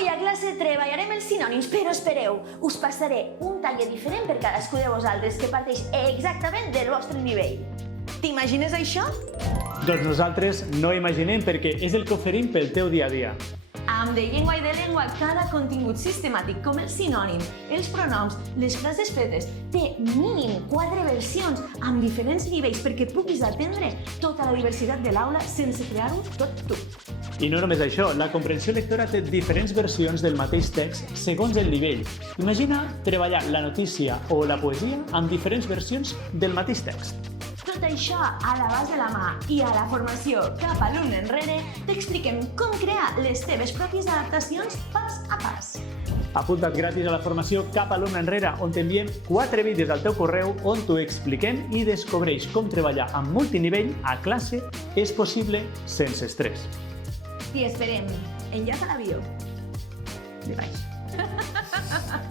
Avui a classe treballarem els sinònims, però espereu, us passaré un taller diferent per cadascú de vosaltres que parteix exactament del vostre nivell. T'imagines això? Doncs nosaltres no imaginem perquè és el que oferim pel teu dia a dia. Amb de llengua i de llengua, cada contingut sistemàtic com el sinònim, els pronoms, les frases fetes, té mínim 4 versions amb diferents nivells perquè puguis atendre tota la diversitat de l'aula sense crear-ho tot tu. I no només això, la comprensió lectora té diferents versions del mateix text segons el nivell. Imagina treballar la notícia o la poesia amb diferents versions del mateix text. Tot això a l'abast de la mà i a la formació Cap alumne enrere t'expliquem com crear les teves pròpies adaptacions pas a pas. Apunta't gratis a la formació Cap alumne enrere, on t'enviem 4 vídeos al teu correu on t'ho expliquem i descobreix com treballar amb multinivell a classe és possible sense estrès. T'hi esperem. Enllaç a la bio. De baix.